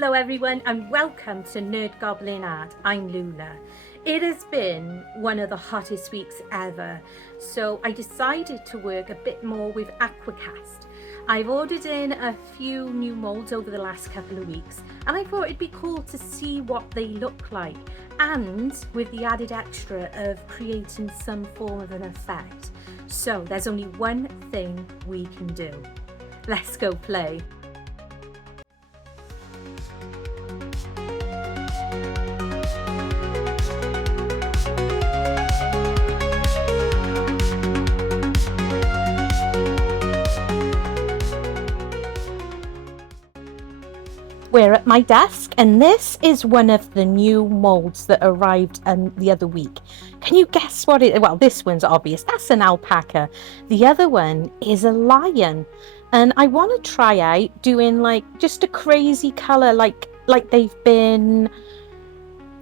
Hello everyone and welcome to NerdGoblinart. I'm Lula. It has been one of the hottest weeks ever, so I decided to work a bit more with Aquacast. I've ordered in a few new molds over the last couple of weeks and I thought it'd be cool to see what they look like, and with the added extra of creating some form of an effect. So there's only one thing we can do. Let's go play. We're at my desk and this is one of the new molds that arrived the other week. Can you guess what it is? Well, this one's obvious. That's an alpaca. The other one is a lion. And I want to try out doing like just a crazy colour like they've been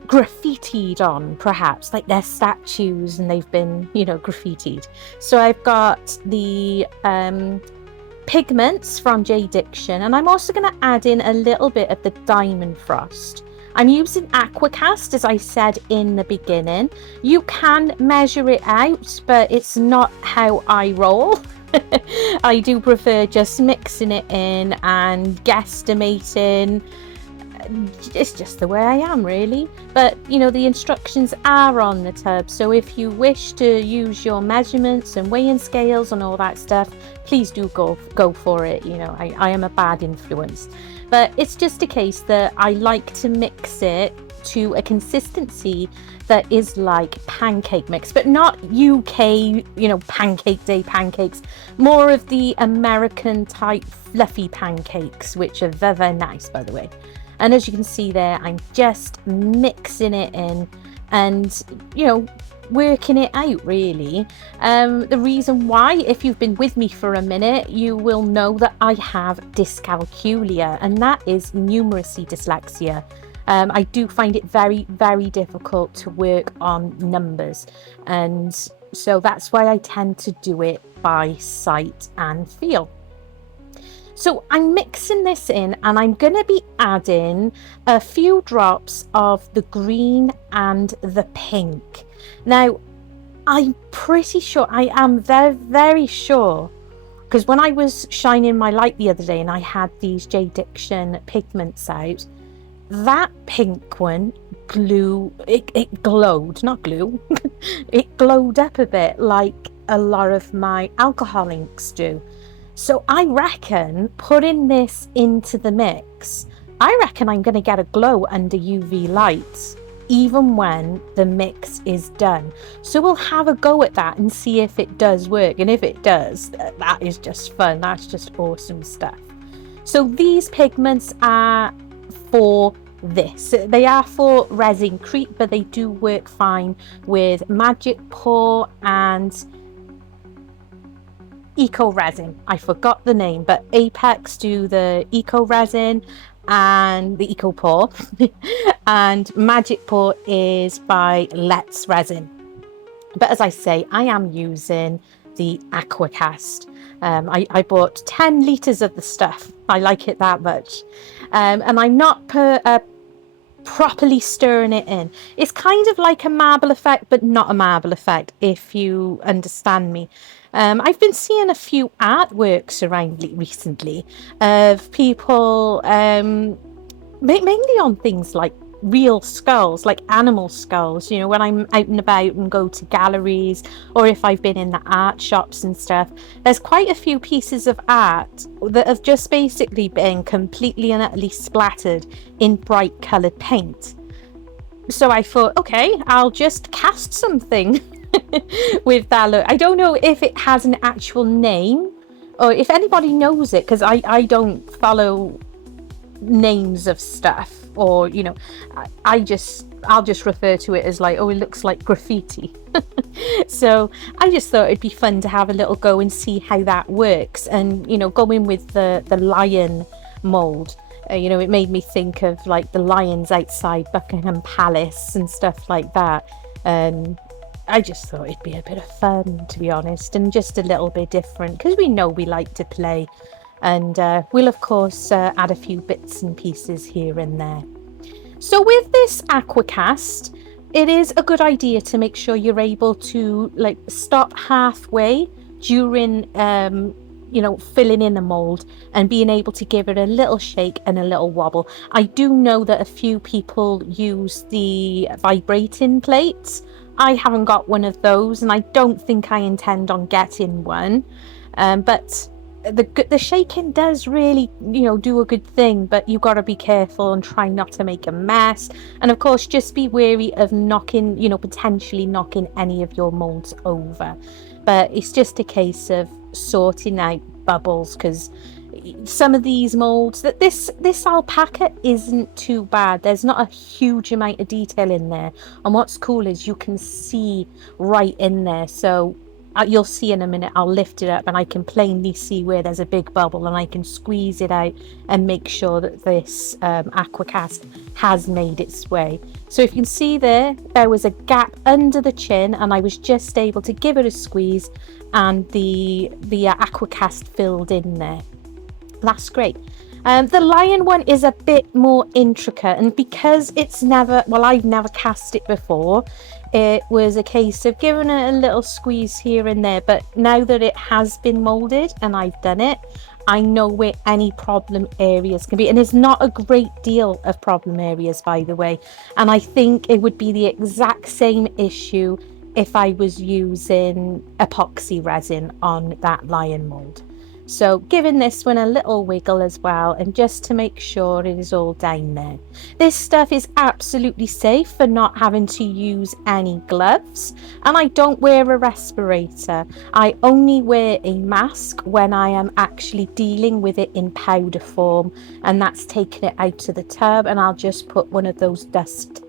graffitied on, perhaps. Like they're statues and they've been, graffitied. So I've got the Pigments from JDiction, and I'm also going to add in a little bit of the Diamond Frost. I'm using Aquacast, as I said in the beginning. You can measure it out, but it's not how I roll. I do prefer just mixing it in and guesstimating. It's just the way I am, really. But the instructions are on the tub, so if you wish to use your measurements and weighing scales and all that stuff, please do go for it. I am a bad influence, but it's just a case that I like to mix it to a consistency that is like pancake mix, but not UK pancake day pancakes, more of the American type fluffy pancakes, which are very, very nice, by the way. And as you can see there, I'm just mixing it in and, working it out, really. The reason why, if you've been with me for a minute, you will know that I have dyscalculia, and that is numeracy dyslexia. I do find it very, very difficult to work on numbers. And so that's why I tend to do it by sight and feel. So I'm mixing this in and I'm going to be adding a few drops of the green and the pink. Now, I'm pretty sure, I am very, very sure, because when I was shining my light the other day and I had these JDiction pigments out, that pink one it glowed, not glue, it glowed up a bit like a lot of my alcohol inks do. So I reckon putting this into the mix, I reckon I'm going to get a glow under UV lights, even when the mix is done. So we'll have a go at that and see if it does work. And if it does, that is just fun. That's just awesome stuff. So these pigments are for this. They are for Resincrete, but they do work fine with Magic Pour and Eco Resin. I forgot the name, but Apex do the Eco Resin and the Eco Pour and Magic Pour is by Let's Resin. But as I say, I am using the Aquacast. I bought 10 litres of the stuff. I like it that much. And I'm not properly stirring it in. It's kind of like a marble effect, but not a marble effect, if you understand me. I've been seeing a few artworks around recently of people mainly on things like real skulls, like animal skulls, when I'm out and about and go to galleries, or if I've been in the art shops and stuff. There's quite a few pieces of art that have just basically been completely and utterly splattered in bright coloured paint. So I thought, okay, I'll just cast something with that look. I don't know if it has an actual name or if anybody knows it, because I don't follow names of stuff, or I'll just refer to it as like, oh, it looks like graffiti. So I just thought it'd be fun to have a little go and see how that works, and going with the lion mold. It made me think of like the lions outside Buckingham Palace and stuff like that. I just thought it'd be a bit of fun, to be honest, and just a little bit different, because we know we like to play And we'll of course add a few bits and pieces here and there. So with this Aquacast, it is a good idea to make sure you're able to like stop halfway during you know, filling in a mold and being able to give it a little shake and a little wobble. I do know that a few people use the vibrating plates. I haven't got one of those, and I don't think I intend on getting one, but the shaking does really, you know, do a good thing, but you've got to be careful and try not to make a mess. And of course, just be wary of knocking, you know, potentially knocking any of your molds over. But it's just a case of sorting out bubbles, because some of these molds, that this alpaca isn't too bad. There's not a huge amount of detail in there, and what's cool is you can see right in there. So you'll see in a minute, I'll lift it up and I can plainly see where there's a big bubble, and I can squeeze it out and make sure that this Aquacast has made its way. So if you can see there was a gap under the chin, and I was just able to give it a squeeze, and the Aquacast filled in there. That's great. The lion one is a bit more intricate, and because it's never, well, I've never cast it before, it was a case of giving it a little squeeze here and there. But now that it has been molded and I've done it, I know where any problem areas can be, and there's not a great deal of problem areas, by the way. And I think it would be the exact same issue if I was using epoxy resin on that lion mold. So giving this one a little wiggle as well, and just to make sure it is all down there. This stuff is absolutely safe for not having to use any gloves, and I don't wear a respirator. I only wear a mask when I am actually dealing with it in powder form, and that's taking it out to the tub, and I'll just put one of those dust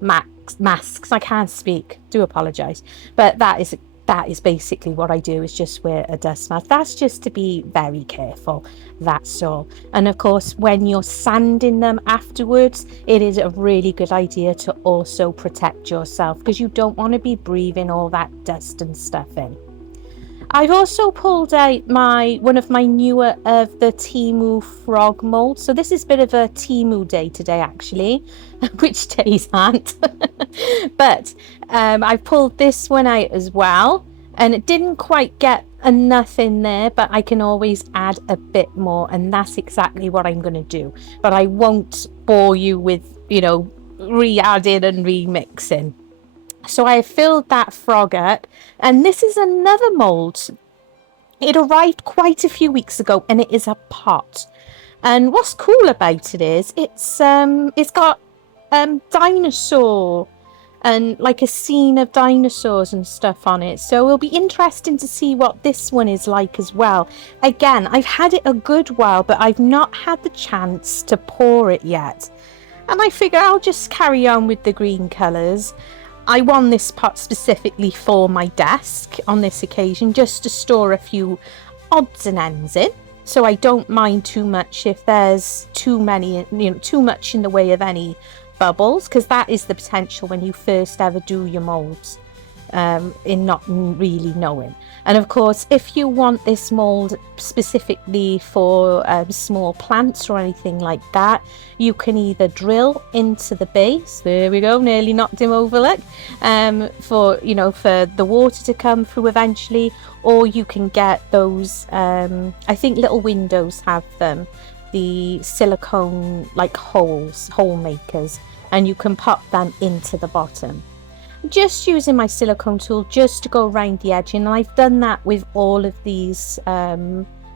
masks. I can't speak, do apologize, but that is basically what I do, is just wear a dust mask. That's just to be very careful, that's all. And of course, when you're sanding them afterwards, it is a really good idea to also protect yourself, because you don't want to be breathing all that dust and stuff in. I've also pulled out one of my newer of the Temu frog mold. So this is a bit of a Temu day today, actually, which days aren't. But I pulled this one out as well, and it didn't quite get enough in there, but I can always add a bit more, and that's exactly what I'm going to do. But I won't bore you with, you know, re-adding and remixing. So I have filled that frog up, and this is another mold. It arrived quite a few weeks ago, and it is a pot. And what's cool about it is it's got dinosaur and like a scene of dinosaurs and stuff on it. So it'll be interesting to see what this one is like as well. Again, I've had it a good while, but I've not had the chance to pour it yet. And I figure I'll just carry on with the green colours. I won this pot specifically for my desk on this occasion, just to store a few odds and ends in. So I don't mind too much if there's too many, you know, too much in the way of any bubbles, because that is the potential when you first ever do your molds, in not really knowing. And of course, if you want this mold specifically for small plants or anything like that, you can either drill into the base, there we go, nearly knocked him over, look, for, you know, for the water to come through eventually, or you can get those, I think little windows have them, the silicone like hole makers, and you can pop them into the bottom. Just using my silicone tool just to go around the edging, and I've done that with all of these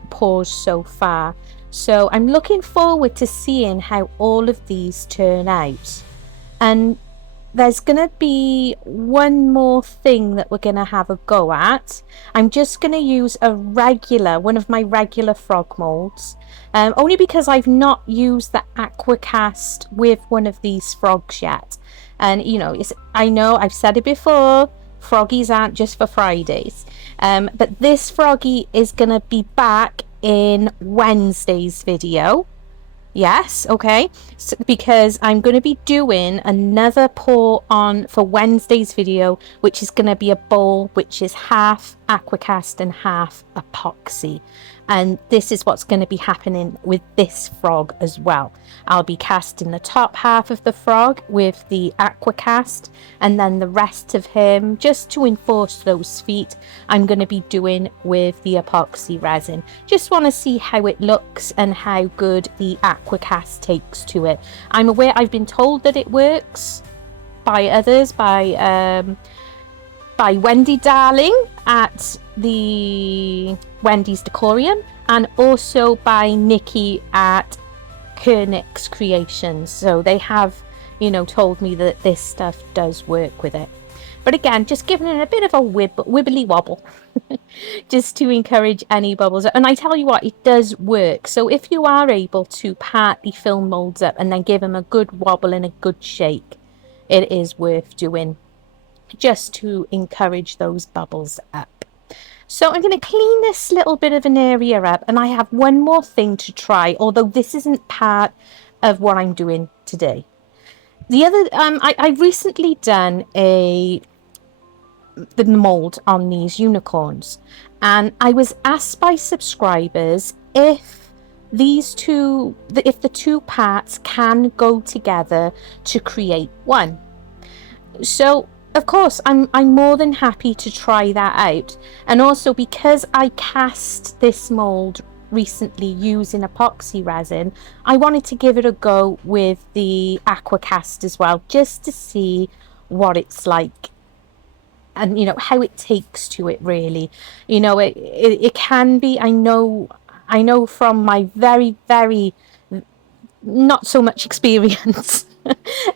pours so far. So I'm looking forward to seeing how all of these turn out. And there's going to be one more thing that we're going to have a go at. I'm just going to use one of my regular frog molds, only because I've not used the Aquacast with one of these frogs yet. And, you know, I know I've said it before, froggies aren't just for Fridays. But this froggy is going to be back in Wednesday's video. Yes, okay. So, because I'm going to be doing another pour on for Wednesday's video, which is going to be a bowl which is half Aquacast and half epoxy. And this is what's going to be happening with this frog as well. I'll be casting the top half of the frog with the Aquacast, and then the rest of him, just to enforce those feet, I'm going to be doing with the epoxy resin. Just want to see how it looks and how good the Aquacast takes to it. I'm aware, I've been told that it works by others, by Wendy Darling at the Wendy's Decorium, and also by Nikki at Arrtx Creations. So they have, you know, told me that this stuff does work with it. But again, just giving it a bit of a wibbly wobble just to encourage any bubbles. And I tell you what, it does work. So if you are able to pat the film molds up and then give them a good wobble and a good shake, it is worth doing, just to encourage those bubbles up. So I'm going to clean this little bit of an area up, and I have one more thing to try, although this isn't part of what I'm doing today. The other, I've recently done the mold on these unicorns, and I was asked by subscribers if the two parts can go together to create one. So of course I'm more than happy to try that out, and also because I cast this mold recently using epoxy resin, I wanted to give it a go with the Aquacast as well, just to see what it's like and, you know, how it takes to it really. You know, it can be, I know from my very not so much experience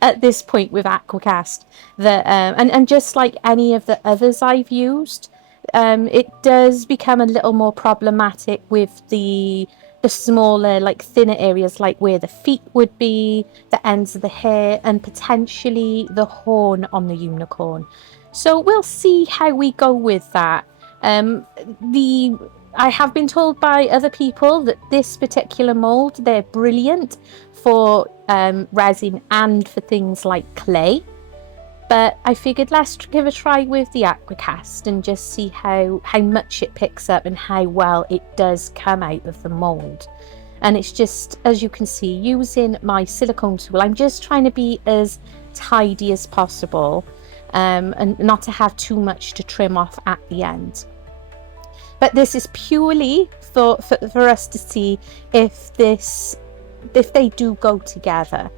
at this point with Aquacast, that and just like any of the others I've used, it does become a little more problematic with the smaller, like thinner areas, like where the feet would be, the ends of the hair, and potentially the horn on the unicorn. So we'll see how we go with that. I have been told by other people that this particular mold, they're brilliant for resin and for things like clay. But I figured let's give a try with the Aquacast and just see how much it picks up and how well it does come out of the mold. And it's just, as you can see, using my silicone tool, I'm just trying to be as tidy as possible, and not to have too much to trim off at the end. But this is purely for us to see if they do go together.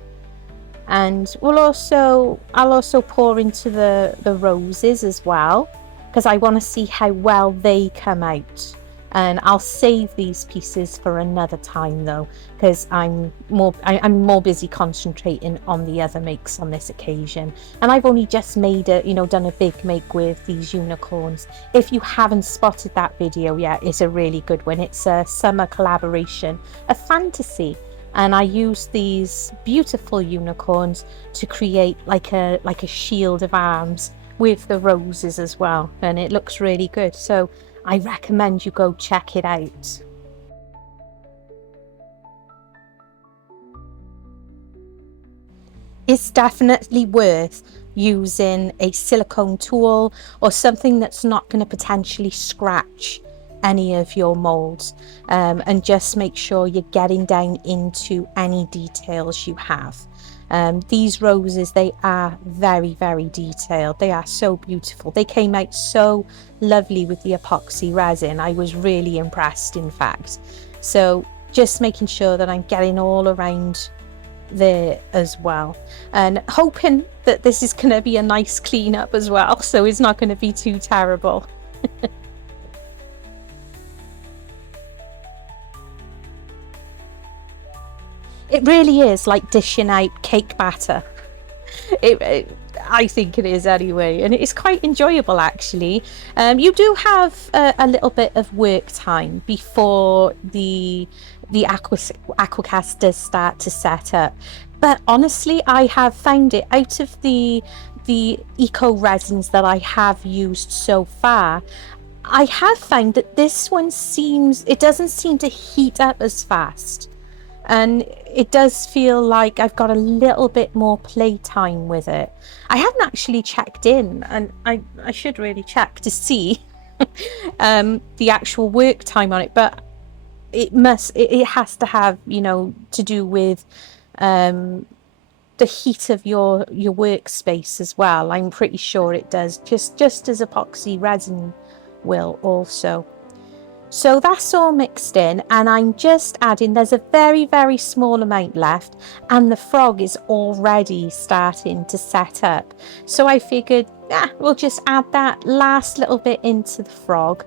And I'll also pour into the roses as well, because I want to see how well they come out. And I'll save these pieces for another time though, because I'm more busy concentrating on the other makes on this occasion. And I've only just made done a big make with these unicorns. If you haven't spotted that video yet, it's a really good one. It's a summer collaboration, a fantasy. And I used these beautiful unicorns to create like a shield of arms with the roses as well, and it looks really good. So I recommend you go check it out. It's definitely worth using a silicone tool or something that's not going to potentially scratch any of your molds, and just make sure you're getting down into any details you have. These roses, they are very detailed. They are so beautiful. They came out so lovely with the epoxy resin. I was really impressed, in fact. So just making sure that I'm getting all around there as well, and hoping that this is going to be a nice cleanup as well, so it's not going to be too terrible. It really is like dishing out cake batter. I think it is anyway, and it is quite enjoyable actually. You do have a little bit of work time before the Aquacast does start to set up, but honestly I have found it, out of the eco resins that I have used so far, I have found that this one doesn't seem to heat up as fast. and it does feel like I've got a little bit more playtime with it. I haven't actually checked in, and I should really check to see the actual work time on it, but it has to have, you know, to do with the heat of your workspace as well. I'm pretty sure it does, just as epoxy resin will also. So that's all mixed in, and I'm just adding, there's a very, very small amount left, and the frog is already starting to set up. So I figured, we'll just add that last little bit into the frog,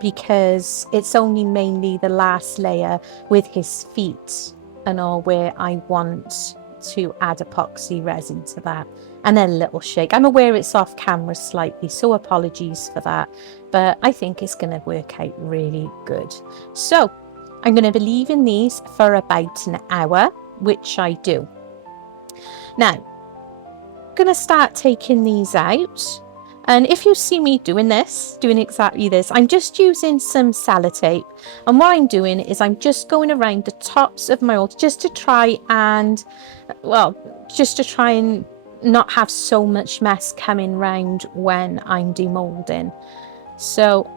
because it's only mainly the last layer with his feet and all where I want to add epoxy resin to that. And then a little shake. I'm aware it's off camera slightly, so apologies for that, but I think it's going to work out really good. So I'm going to be leaving these for about an hour, which I do. Now I'm going to start taking these out, and if you see me doing exactly this, I'm just using some sellotape, and what I'm doing is I'm just going around the tops of my molds just to try and not have so much mess coming round when I'm demolding. So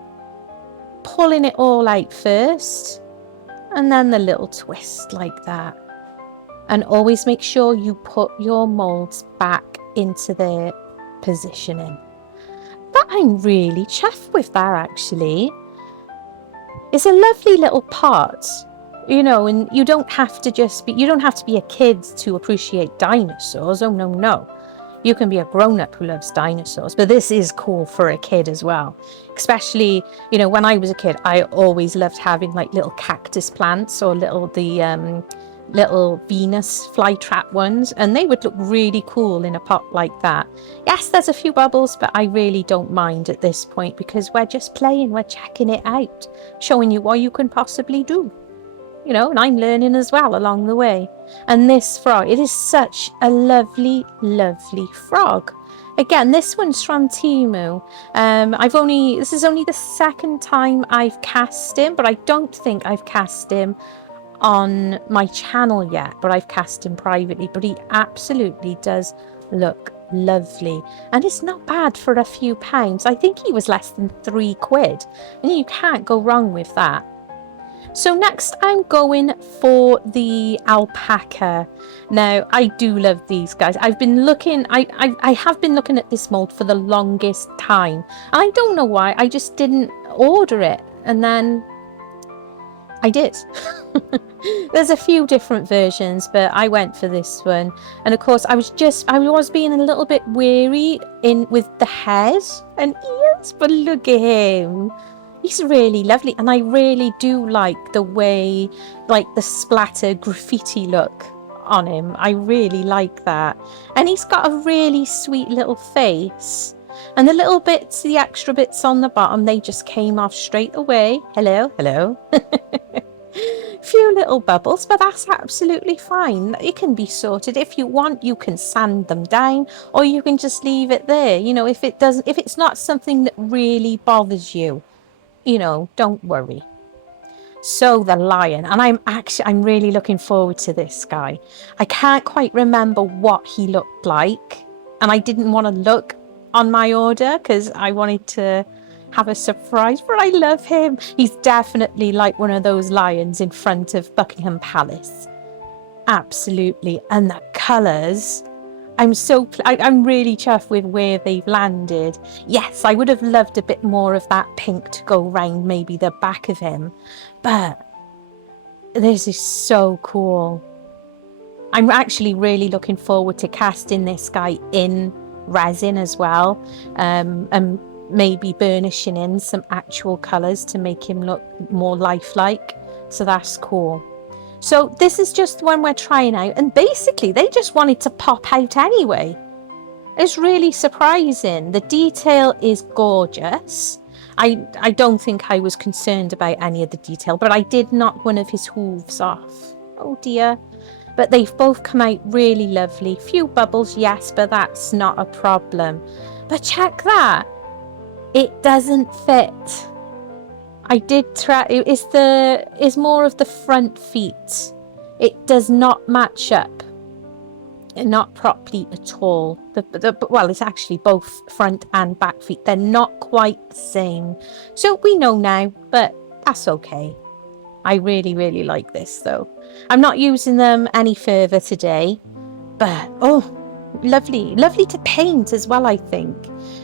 pulling it all out first, and then the little twist like that. And always make sure you put your molds back into their positioning. But I'm really chuffed with that, actually. It's a lovely little pot, you know, and you don't have to be a kid to appreciate dinosaurs. Oh no. You can be a grown-up who loves dinosaurs, but this is cool for a kid as well. Especially, you know, when I was a kid, I always loved having like little cactus plants or little Venus flytrap ones, and they would look really cool in a pot like that. Yes, there's a few bubbles, but I really don't mind at this point, because we're just playing, we're checking it out, showing you what you can possibly do. You know, and I'm learning as well along the way. And this frog, it is such a lovely, lovely frog. Again, this one's from Temu. This is only the second time I've cast him, but I don't think I've cast him on my channel yet, but I've cast him privately. But he absolutely does look lovely, and it's not bad for a few pounds. I think he was less than £3, and you can't go wrong with that. So next I'm going for the alpaca. Now I do love these guys. I've been looking, I have been looking at this mold for the longest time. I don't know why, I just didn't order it, and then I did. There's a few different versions, but I went for this one. And of course I was being a little bit weary with the head and ears, but look at him. He's really lovely, and I really do like the way, like, the splatter graffiti look on him. I really like that. And he's got a really sweet little face. And the little bits, the extra bits on the bottom, they just came off straight away. Hello. Few little bubbles, but that's absolutely fine. It can be sorted. If you want, you can sand them down, or you can just leave it there. You know, if it's not something that really bothers you, you know, don't worry. So the lion, and I'm really looking forward to this guy. I can't quite remember what he looked like, and I didn't want to look on my order because I wanted to have a surprise, but I love him. He's definitely like one of those lions in front of Buckingham Palace. Absolutely. And the colours, I'm really chuffed with where they've landed. Yes, I would have loved a bit more of that pink to go round maybe the back of him, but this is so cool. I'm actually really looking forward to casting this guy in resin as well, and maybe burnishing in some actual colours to make him look more lifelike. So that's cool. So this is just one we're trying out, and basically they just wanted to pop out anyway. It's really surprising. The detail is gorgeous. I don't think I was concerned about any of the detail, but I did knock one of his hooves off. Oh dear. But they've both come out really lovely. Few bubbles, yes, but that's not a problem. But check that. It doesn't fit. I did try, it's more of the front feet. it does not match up, not properly at all. Well, it's actually both front and back feet. They're not quite the same. So we know now, but that's okay. I really, really like this though. I'm not using them any further today, but oh, lovely to paint as well, I think.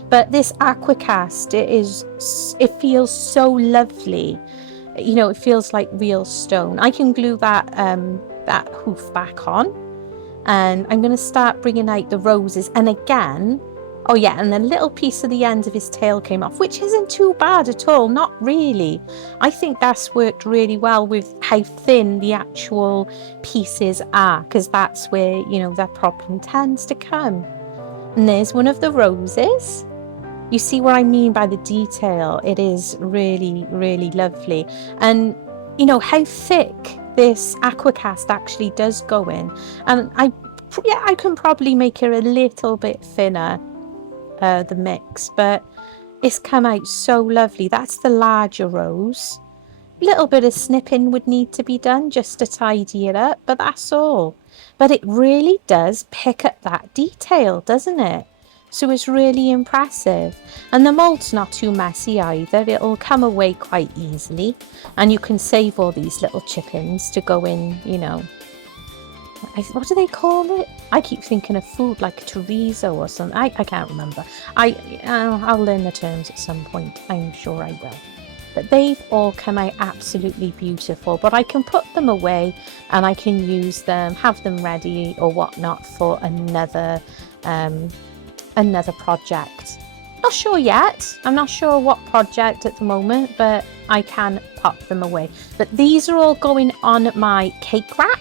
But this Aquacast, it feels so lovely. You know, it feels like real stone. I can glue that that hoof back on, and I'm going to start bringing out the roses. And again, oh yeah, and a little piece of the end of his tail came off, which isn't too bad at all, not really. I think that's worked really well with how thin the actual pieces are, because that's where, you know, that problem tends to come. And there's one of the roses. You see what I mean by the detail? It is really, really lovely. And you know how thick this Aquacast actually does go in. And I can probably make it a little bit thinner, the mix, but it's come out so lovely. That's the larger rose. A little bit of snipping would need to be done just to tidy it up, but that's all. But it really does pick up that detail, doesn't it? So it's really impressive. And the mould's not too messy either. It'll come away quite easily. And you can save all these little chip-ins to go in, you know. What do they call it? I keep thinking of food like chorizo or something. I can't remember. I'll learn the terms at some point. I'm sure I will. But they've all come out absolutely beautiful. But I can put them away and I can use them, have them ready or whatnot for another project. Not sure yet. I'm not sure what project at the moment, but I can pop them away. But these are all going on my cake rack,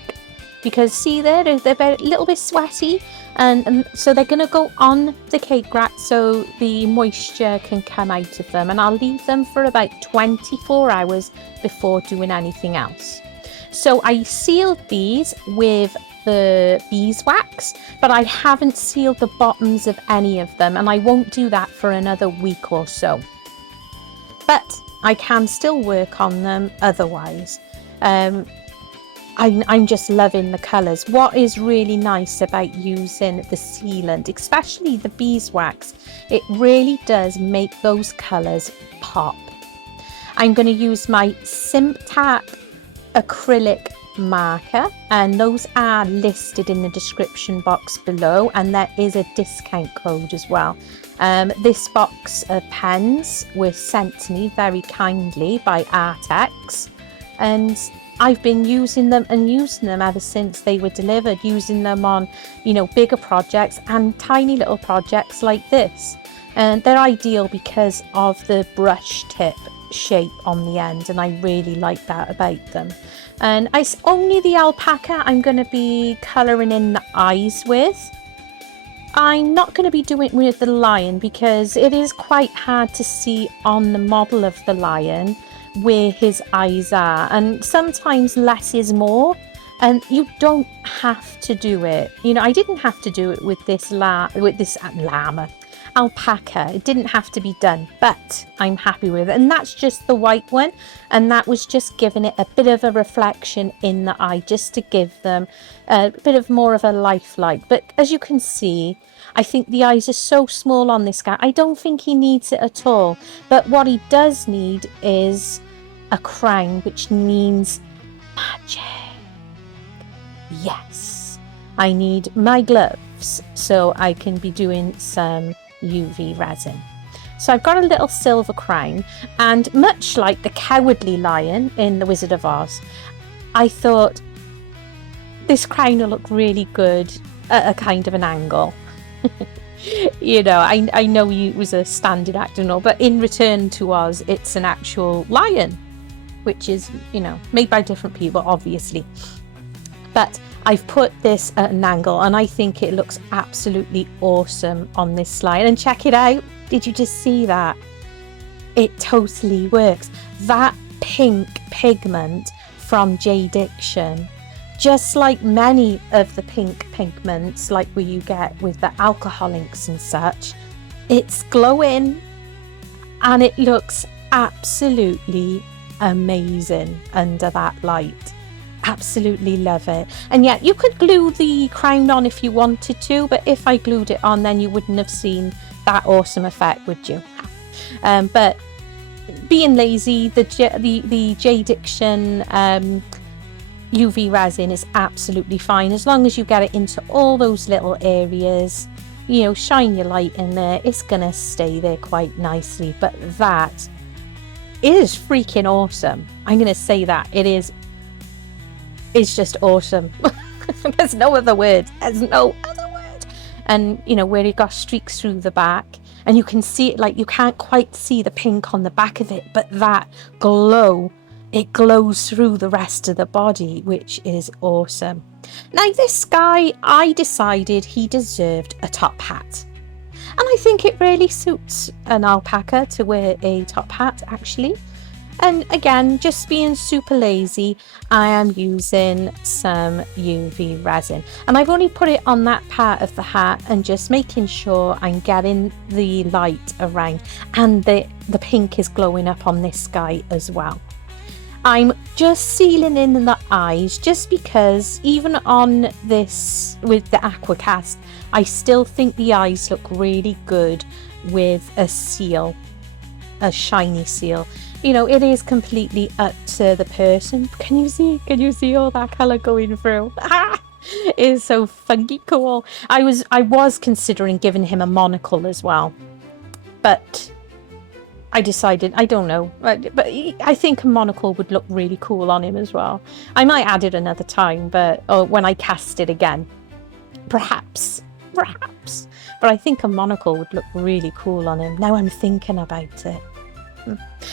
because see there, they're a little bit sweaty, and so they're going to go on the cake rack so the moisture can come out of them, and I'll leave them for about 24 hours before doing anything else. So I sealed these with the beeswax, but I haven't sealed the bottoms of any of them, and I won't do that for another week or so. But I can still work on them otherwise. I'm just loving the colours. What is really nice about using the sealant, especially the beeswax, it really does make those colours pop. I'm going to use my SimpTap acrylic marker, and those are listed in the description box below, and there is a discount code as well. This box of pens was sent to me very kindly by Arrtx, and I've been using them ever since they were delivered, using them on, you know, bigger projects and tiny little projects like this. And they're ideal because of the brush tip shape on the end, and I really like that about them. And it's only the alpaca I'm going to be colouring in the eyes with. I'm not going to be doing it with the lion because it is quite hard to see on the model of the lion where his eyes are, and sometimes less is more, and you don't have to do it. You know, I didn't have to do it with this alpaca. It didn't have to be done, but I'm happy with it. And that's just the white one, and that was just giving it a bit of a reflection in the eye, just to give them a bit of more of a lifelike. But as you can see, I think the eyes are so small on this guy. I don't think he needs it at all, but what he does need is a crown, which means magic. Yes, I need my gloves so I can be doing some UV resin. So I've got a little silver crown, and much like the cowardly lion in The Wizard of Oz, I thought this crown will look really good at a kind of an angle. You know, I know he was a standard actor and all, but in Return to Oz, it's an actual lion, which is, you know, made by different people, obviously. But I've put this at an angle, and I think it looks absolutely awesome on this slide. And check it out. Did you just see that? It totally works. That pink pigment from JDiction, just like many of the pink pigments like where you get with the alcohol inks and such, it's glowing and it looks absolutely amazing under that light. absolutely love it. And yeah, you could glue the crown on if you wanted to, but if I glued it on, then you wouldn't have seen that awesome effect, would you? But being lazy, the JDiction UV resin is absolutely fine as long as you get it into all those little areas. You know, shine your light in there, it's gonna stay there quite nicely. But that is freaking awesome. I'm gonna say that it's just awesome. There's no other word. There's no other word. And you know, where you got streaks through the back, and you can see it, like you can't quite see the pink on the back of it, but that glow, it glows through the rest of the body, which is awesome. Now this guy, I decided he deserved a top hat. And I think it really suits an alpaca to wear a top hat, actually. And again, just being super lazy, I am using some UV resin. And I've only put it on that part of the hat and just making sure I'm getting the light around. And the pink is glowing up on this guy as well. I'm just sealing in the eyes, just because even on this with the Aquacast, I still think the eyes look really good with a seal, a shiny seal. You know, it is completely up to the person. Can you see all that colour going through? It is so funky cool. I was considering giving him a monocle as well, but I decided, I don't know, but I think a monocle would look really cool on him as well. I might add it another time, but when I cast it again, perhaps. But I think a monocle would look really cool on him. Now I'm thinking about it.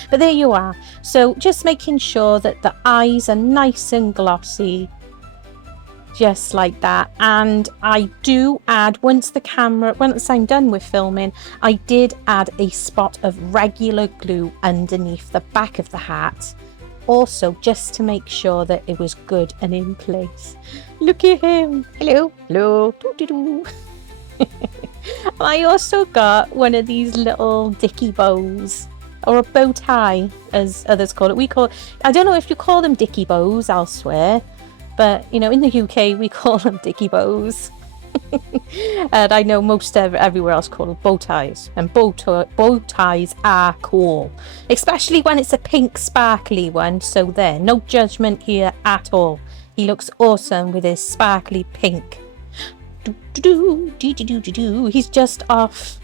But there you are. So just making sure that the eyes are nice and glossy, just like that. And I do add, once I'm done with filming, I did add a spot of regular glue underneath the back of the hat, also just to make sure that it was good and in place. Look at him. Hello. Doo-doo-doo. I also got one of these little dicky bows, or a bow tie as others call it. I don't know if you call them dicky bows elsewhere, but you know, in the UK we call them dicky bows. And I know most everywhere else call them bow ties, and bow ties are cool, especially when it's a pink sparkly one. So there, no judgment here at all. He looks awesome with his sparkly pink. He's just off.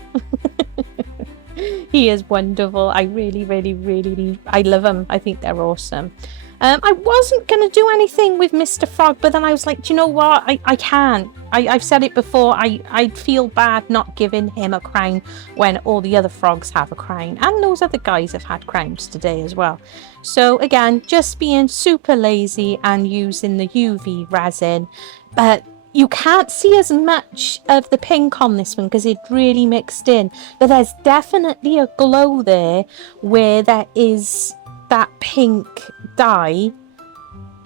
He is wonderful. I really I love them. I think they're awesome. I wasn't going to do anything with Mr. Frog, but then I was like, do you know what? I can't. I've said it before. I feel bad not giving him a crown when all the other frogs have a crown. And those other guys have had crowns today as well. So again, just being super lazy and using the UV resin. But you can't see as much of the pink on this one because it really mixed in. But there's definitely a glow there where there is that pink dye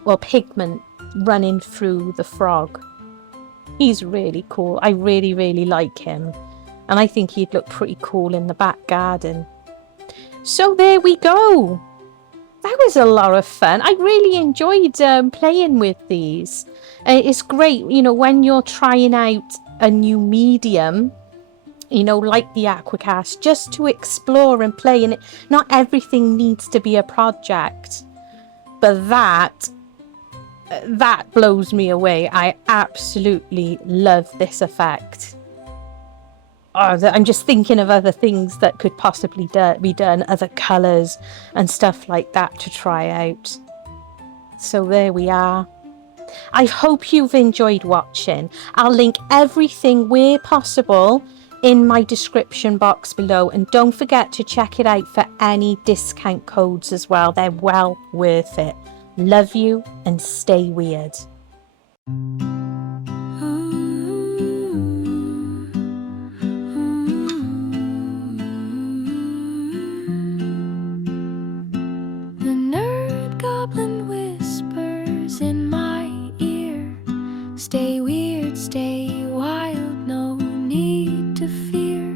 or pigment running through the frog. He's really cool. I really like him, and I think he'd look pretty cool in the back garden. So there we go. That was a lot of fun. I really enjoyed playing with these. It's great, you know, when you're trying out a new medium, you know, like the Aquacast, just to explore and play. And not everything needs to be a project, but that blows me away. I absolutely love this effect. I'm just thinking of other things that could possibly be done, other colours and stuff like that to try out. So there we are. I hope you've enjoyed watching. I'll link everything where possible in my description box below, and don't forget to check it out for any discount codes as well. They're well worth it. Love you and stay weird. The nerd goblin whispers in my ear, stay weird, stay wild, no need to fear.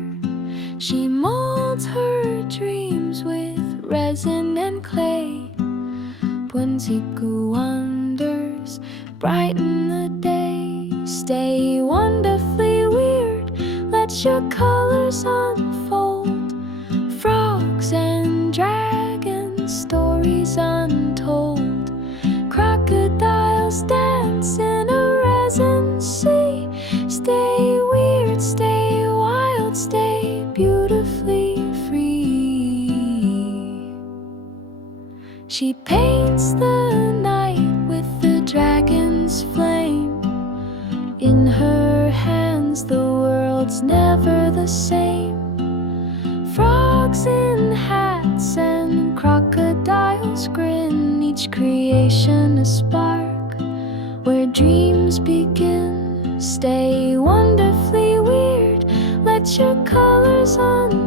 She molds her dreams with resin and clay. Whimsical wonders brighten the day. Stay wonderfully weird, let your colors unfold. Frogs and dragons, stories untold. Crocodiles dance in a resin sea. Stay weird, stay wild, stay beautifully free. She paints the night with the dragon's flame. In her hands the world's never the same. Frogs in hats and crocodiles grin, each creation a spark where dreams begin. Stay wonderfully weird, let your colors unfold.